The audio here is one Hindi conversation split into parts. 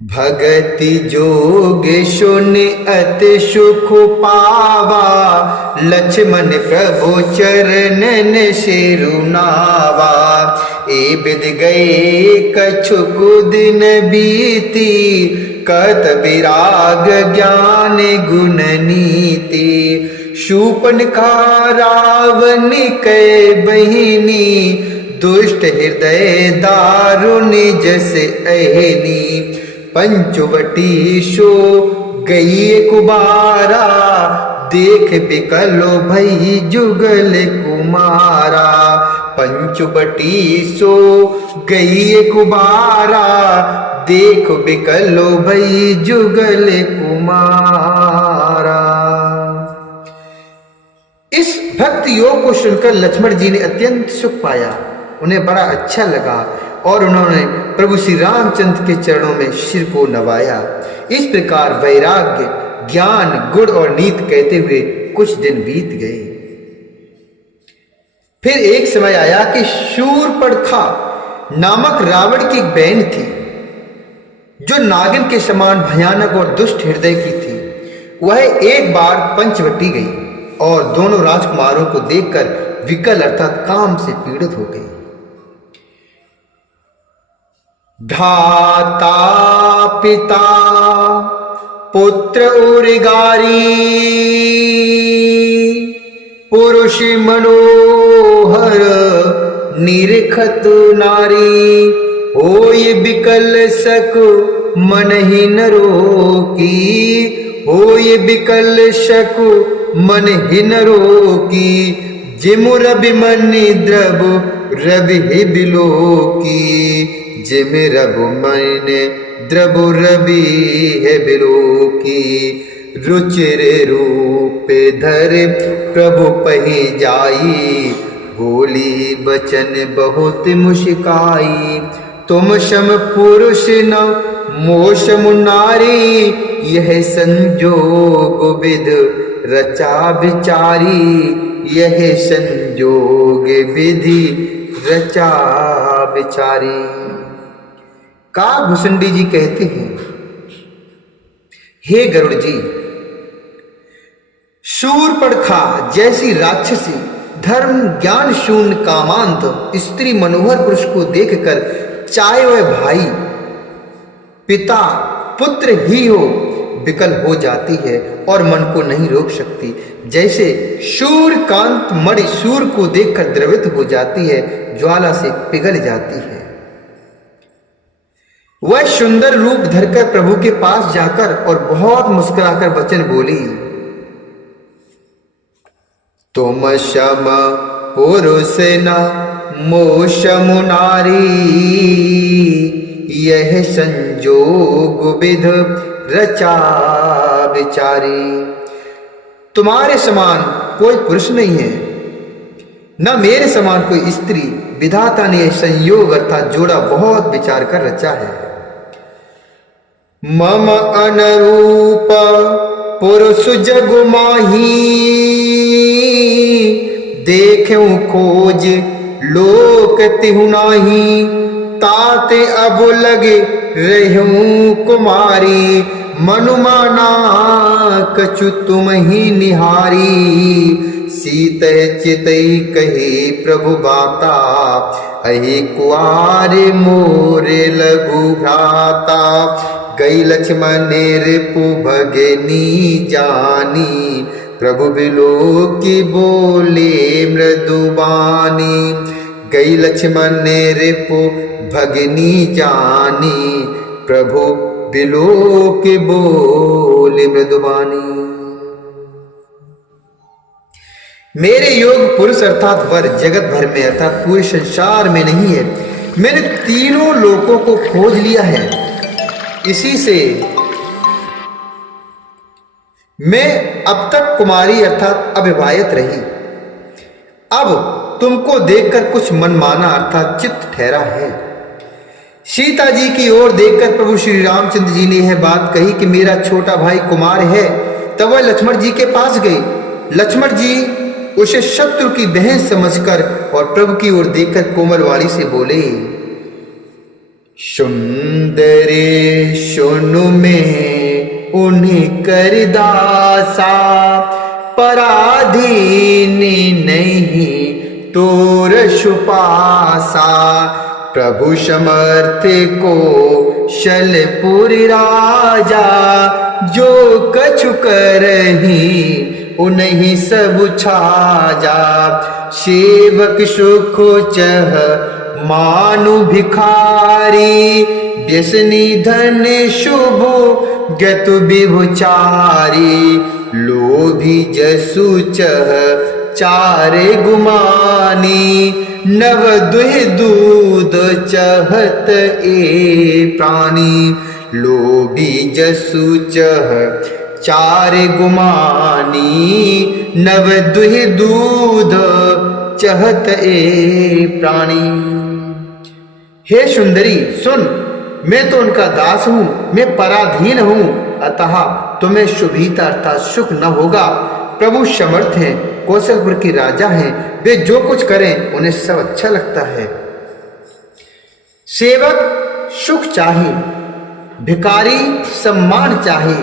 भगति जोग सुनि अति सुख पावा, लक्ष्मण प्रभु चरणन सिरुनावा। ए बिद गए कछुक दिन बीती, कत विराग ज्ञान गुण नीति। शूर्पणखा रावण कै बहिनी, दुष्ट हृदय दारुनि जस अहिनी। पंचवटी सो गई कुबारा, देख बिकलो भई जुगल कुमारा। पंचवटी सो गई कुबारा, देख बिकलो भई जुगल कुमारा। इस भक्ति योग को सुनकर लक्ष्मण जी ने अत्यंत सुख पाया, उन्हें बड़ा अच्छा लगा और उन्होंने प्रभु श्री रामचंद्र के चरणों में सिर को नवाया। इस प्रकार वैराग्य, ज्ञान, गुण और नीति कहते हुए कुछ दिन बीत गए। फिर एक समय आया कि शूर्पणखा नामक रावण की एक बहन थी, जो नागिन के समान भयानक और दुष्ट हृदय की थी। वह एक बार पंचवटी गई और दोनों राजकुमारों को देखकर विकल अर्थात काम से पीड़ित हो गई। धाता पिता पुत्र उर्गारी, पुरुष मनोहर निरखत नारी। होय बिकल सक मन ही न रोकी, होय बिकल सक मन ही न रोकी। जिमु रवि मन द्रव रवि ही बिलोकी, जिम रघु मन द्रवु रवि है बिलोकी। रुचिर रूप धर प्रभु पही जाई, बोली बचन बहुत मुस्काई। तुम सम पुरुष न मोसम नारी, यह संजोग विद रचा विचारी। यह संजोग विधि रचा विचारी। काकभूषुंडी जी कहते हैं, हे गरुड़ जी, शूर्पणखा जैसी राक्षसी धर्म ज्ञान शून्य कामांत स्त्री मनोहर पुरुष को देखकर चाहे वह भाई पिता पुत्र ही हो विकल हो जाती है और मन को नहीं रोक सकती। जैसे सूर्यकांत मणि सूर्य को देखकर द्रवित हो जाती है, ज्वाला से पिघल जाती है। वह सुंदर रूप धरकर प्रभु के पास जाकर और बहुत मुस्कुराकर वचन बोली, तुम सम पुरुष न मोसम नारी, यह संजोग विध रचा विचारी। तुम्हारे समान कोई पुरुष नहीं है, न मेरे समान कोई स्त्री। विधाता ने संयोग अर्थात जोड़ा बहुत विचार कर रचा है। मम अनुरूप पुरुष जग माही, देखूं खोज लोक तिहु नाही। ताते अब लगे रहूं कुमारी, मनुमाना कछु तुम ही निहारी। सीत चितई कही प्रभु बाता, अहि कुआर मोरे लघु भ्राता। गई लक्ष्मण रिपु भगनी जानी, प्रभु बिलोकी बोले मृदुबानी। गई लक्ष्मण रिपु भगनी जानी, प्रभु बिलोकी बोले मृदुबानी। मेरे योग पुरुष अर्थात वर जगत भर में अर्थात पूरे संसार में नहीं है। मैंने तीनों लोकों को खोज लिया है, इसी से मैं अब तक कुमारी अर्थात अविवाहित रही। अब तुमको देखकर कुछ मनमाना अर्थात चित्त ठहरा है। सीता जी की ओर देखकर प्रभु श्री रामचंद्र जी ने यह बात कही कि मेरा छोटा भाई कुमार है। तब वह लक्ष्मण जी के पास गई। लक्ष्मण जी उसे शत्रु की बहन समझकर और प्रभु की ओर देखकर कोमल वाणी से बोले, सुंदरे सुनु में उन्हें कर दासा, पराधीन नहीं तोर सुपासा। प्रभु समर्थ को शलपुरी राजा, जो कछु करही उन्हीं सब छाजा। सेवक सुख चह मानु भिखारी, व्यसनी धन शुभ गतु विभुचारी। लोभी जसु चह चारे गुमानी, नव दुहि दूध चहत ए प्राणी। लोभी जसु चह चारे गुमानी, नव दुहि दूध चहत ए प्राणी। हे सुंदरी सुन, मैं तो उनका दास हूं, मैं पराधीन हूं, अतः तुम्हें शुभीता अर्थात सुख न होगा। प्रभु समर्थ हैं, कौशलपुर के राजा हैं, वे जो कुछ करें उन्हें सब अच्छा लगता है। सेवक सुख चाहे, भिखारी सम्मान चाहे,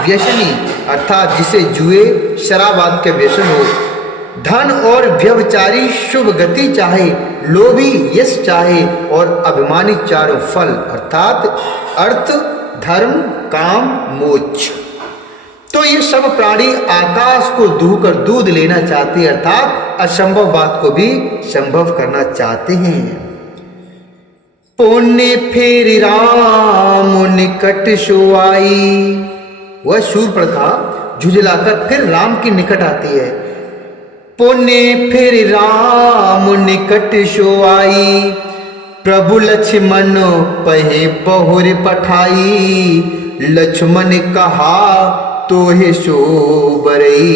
व्यसनी अर्थात जिसे जुए शराब आदि के व्यसन हो, धन और व्यभिचारी शुभ गति चाहे, लोभी यश चाहे और अभिमानी चारों फल अर्थात अर्थ धर्म काम मोक्ष। तो ये सब प्राणी आकाश को दूहकर दूध लेना चाहते हैं, अर्थात असंभव बात को भी संभव करना चाहते हैं। पुण्य फिर राम निकट सोआई, वह शूर्पणखा झुझलाकर फिर राम के निकट आती है। पुण्य फिर राम निकट सोआई, प्रभु लक्ष्मण पहे बहुर पठाई। लक्ष्मण कहा तोहे शोबरई,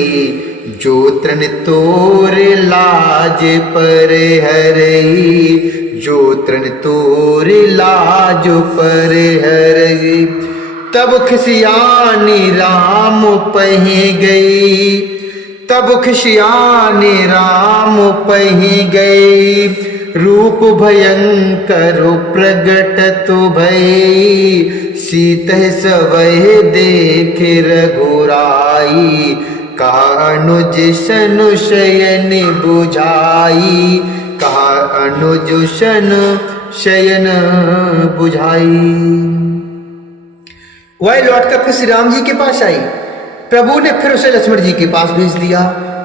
जो तृण तोर लाज पर हरई। जो तृण तोर लाज पर हरई। तब खिसियानी राम पहे गई, तब खिसियानी राम पही गई। रूप भयंकर प्रगट तो भई, सीत सवह देख रघुराई। कहा अनुज सनु शयन बुझाई, कहा अनुज सनु शयन बुझाई। वह लौटकर फिर श्री राम जी के पास आई। प्रभु ने फिर उसे लक्ष्मण जी के पास भेज दिया।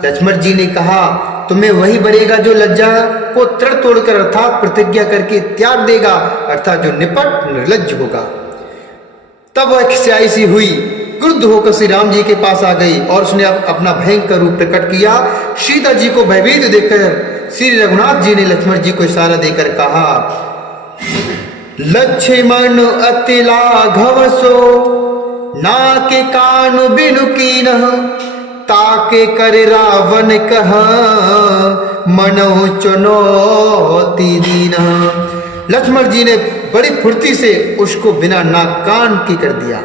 लक्ष्मण जी ने कहा तुम्हें वही बनेगा जो लज्जा को तड़ तोड़कर अर्थात प्रतिज्ञा करके त्याग देगा, अर्थात जो निपट निर्लज्ज होगा। तब वह खिसियाई सी हुई, क्रुद्ध होकर श्री राम जी के पास आ गई और उसने अपना भयंकर रूप प्रकट किया। सीता जी को भयभीत देखकर श्री रघुनाथ जी ने लक्ष्मण जी को इशारा देकर कहा, लक्ष्मण अति लाघव सो, नाके कानु बिनु कीनह। ताके कर रावण कह, मनो चुनौती दीनह। लक्ष्मण जी ने बड़ी फुर्ती से उसको बिना नाक कान की कर दिया,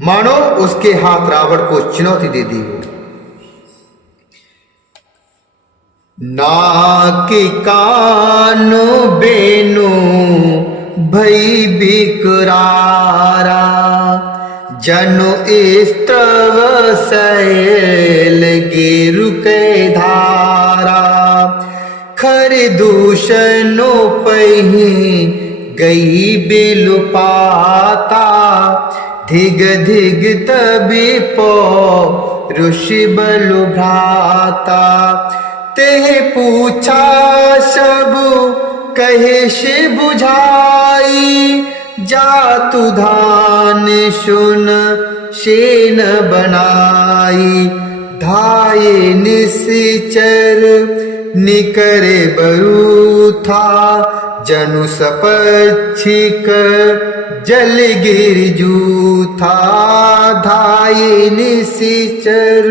मानो उसके हाथ रावण को चुनौती दे दी हो। नाके कानु बेनु भई बिकरारा, जनु स्त्रव शैल गिरु के धारा। खर दूषणो पही गई बिलु पाता, धिग धिग तबि पो ऋषि बलु भ्राता। तेह पूछा सब कहे से बुझाई, जातु धान सुन शेन बनाई। धाये निश्चर निकरे बरूथा, जनु सपक्षिक जल गिर जूथा। धाये निश्चर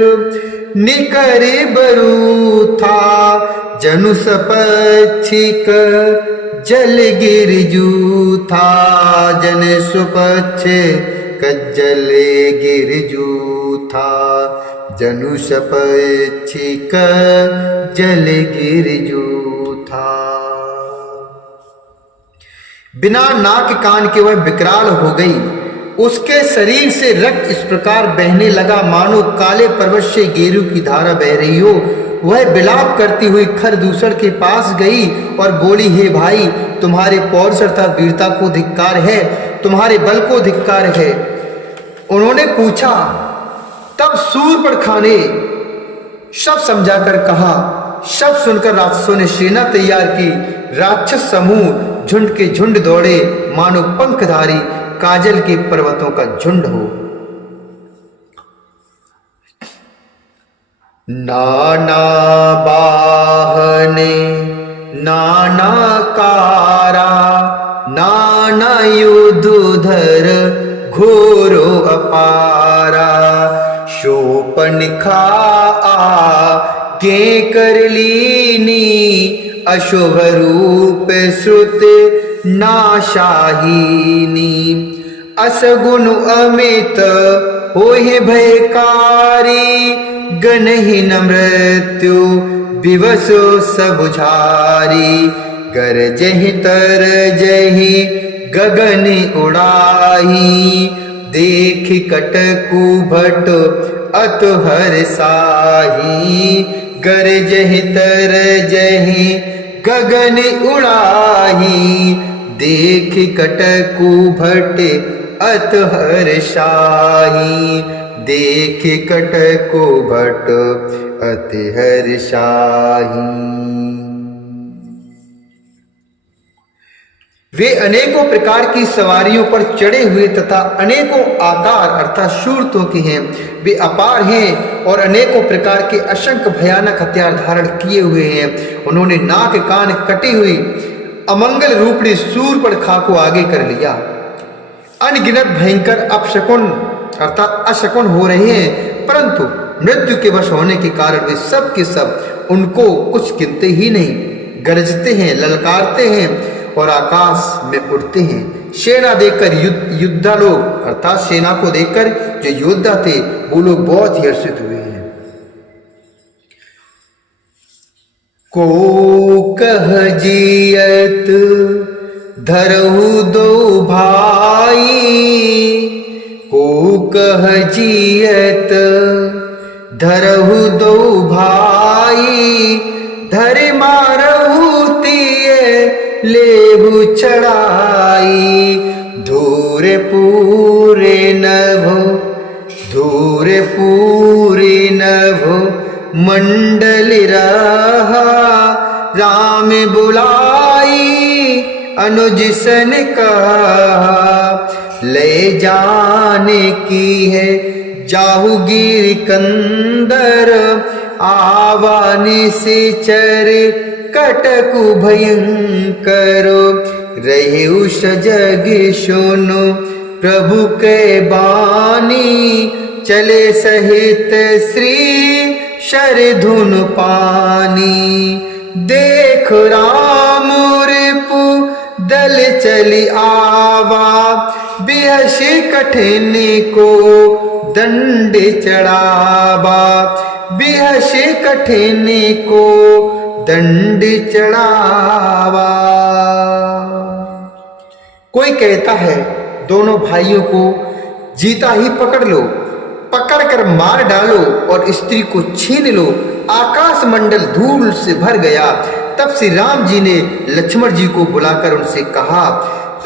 निकरे बरूथा, जनु सपक्षिक जल गिर जूथा। जन सुपक्ष कज्जल गिर जूथा, जनु सपक्षिक जल गिर जूथा। बिना नाक कान के वह विकराल हो गई। उसके शरीर से रक्त इस प्रकार बहने लगा मानो काले पर्वत से गेरू की धारा बह रही हो। वह विलाप करती हुई खरदूषण के पास गई और बोली, हे भाई, तुम्हारे पौरुष अर्थात वीरता को धिक्कार है, तुम्हारे बल को धिक्कार है। उन्होंने पूछा, तब शूर्पणखा ने सब समझाकर कहा। सब सुनकर राक्षसों ने सेना तैयार की। राक्षस समूह झुंड के झुंड दौड़े मानो पंखधारी काजल के पर्वतों का झुंड हो। नाना बाहने नाना कारा, नाना युद्धधर घोरो अपारा। शूर्पणखा आगे कर लीनी, अशुभ रूप श्रुत नाशाहीनी। असगुन अमित होहि भयकारी, गनहीन मृत्यु विवसो सबुझारी। गरजहि तरजहि गगन उड़ाही, देख कटकु भट अत हर्षाही। गरजहि तरजहि गगन उड़ाही, देख कटकु भट अत हर्षाही। देख कटकु भट अति हर्षाही। वे अनेकों प्रकार की सवारियों पर चढ़े हुए तथा अनेकों आकार अर्थात शूरतों के हैं। वे अपार हैं और अनेकों प्रकार के असंख्य भयानक हथियार धारण किए हुए हैं। उन्होंने नाक कान कटी हुई अमंगल रूपणी शूर्पणखा को आगे कर लिया। अनगिनत भयंकर अपशकुन अर्थात अशकुन हो रहे हैं, परंतु मृत्यु के वश होने के कारण वे सब के सब उनको कुछ गिनते ही नहीं। गरजते हैं, ललकारते हैं और आकाश में उड़ते हैं। सेना देखकर योद्धा लोग अर्थात सेना को देखकर जो योद्धा थे वो लोग बहुत ही हर्षित हुए हैं। को कह जियत धरहु दो भाई, को कह जियत धरहु दो भाई। धर मारहु तिये लेहु चढ़ाई। धूर पूरे नभो, धूर पूरे नभो मंडल रहा। राम बुलाई अनुज सन कहा, ले जाने की है जाहुगिर कंदर। आवाने से चर कटकु भयंकर। रहे सजग सुनो प्रभु के बानी। चले सहित श्री शरधुन पानी। देख राम रिपु दल चली आवा। बेहस कठिन को दंड चढ़ावा। बेहस कठिन को दंड चढ़ावा। कोई कहता है दोनों भाइयों को जीता ही पकड़ लो, पकड़कर मार डालो और स्त्री को छीन लो। आकाश मंडल धूल से भर गया। तब श्री राम जी ने लक्ष्मण जी को बुलाकर उनसे कहा,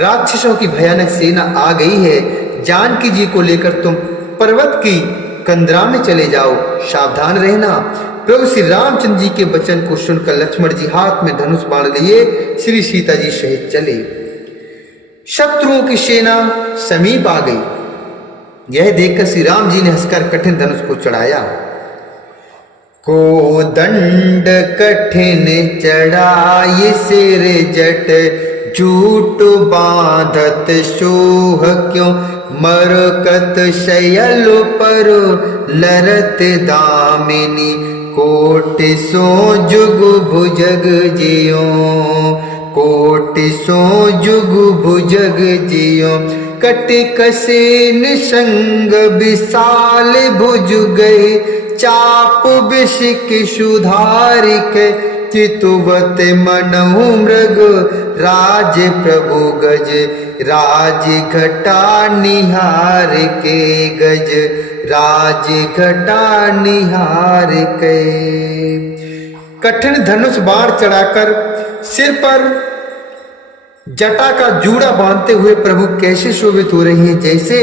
राक्षसों की भयानक सेना आ गई है। जानकी जी को लेकर तुम पर्वत की कंदरा में चले जाओ, सावधान रहना। प्रभु श्री रामचंद्र जी के वचन को सुनकर लक्ष्मण जी हाथ में धनुष बाण लिए श्री सीता जी सहित चले। शत्रुओं की सेना समीप आ गई। यह देखकर श्री राम जी ने हंसकर कठिन धनुष को चढ़ाया। को दंड कठिन चढ़ाई सिर जट। झूठ बांधत सोह क्यों मरकत शयल पर लरत दामिनी। कोट सो जुग भुजग जियो, कोट सो जुग भुजग जियो। कटिक से निसंग विशाल भुज गए। चाप विष के सुधारिक चितुवत मनहु मृग राज प्रभु गज राज घटा निहार के गज राज घटा निहार के। कठिन धनुष बाण चढ़ाकर सिर पर जटा का जूड़ा बांधते हुए प्रभु कैसे शोभित हो रही हैं, जैसे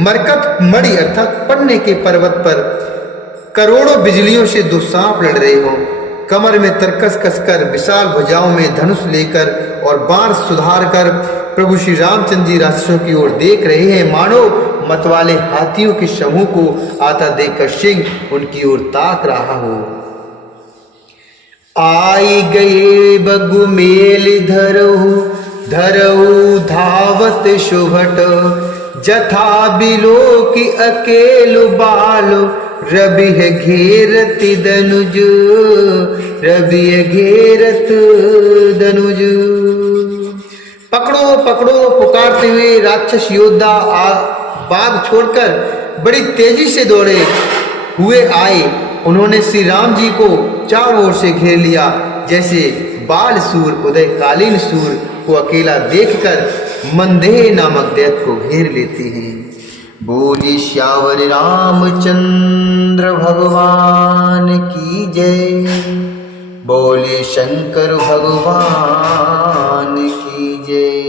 मरकत मणि अर्थात पन्ने के पर्वत पर करोड़ों बिजलियों से दो सांप लड़ रहे हों। कमर में तरकस कसकर विशाल भुजाओं में धनुष लेकर और बाण सुधार कर प्रभु श्री रामचंद्र जी राक्षसों की ओर देख रहे हैं, मानो मतवाले हाथियों के समूह को आता देखकर सिंह उनकी ओर ताक रहा हो। आई गए बगु मेल धरहु धरहु धावत शुभट जथा बिलो की अकेलो बालो रवि है घेरत दनुज रवि है घेरत दनुज। पकड़ो पकड़ो पुकारते हुए राक्षस योद्धा बाग छोड़कर बड़ी तेजी से दौड़े हुए आए। उन्होंने श्री राम जी को चारों ओर से घेर लिया, जैसे बाल सूर उदयकालीन सूर को अकेला देखकर मंदेह नामक दैत्य को घेर लेते हैं। बोली श्यावर रामचंद्र भगवान की जय, बोले शंकर भगवान की जय।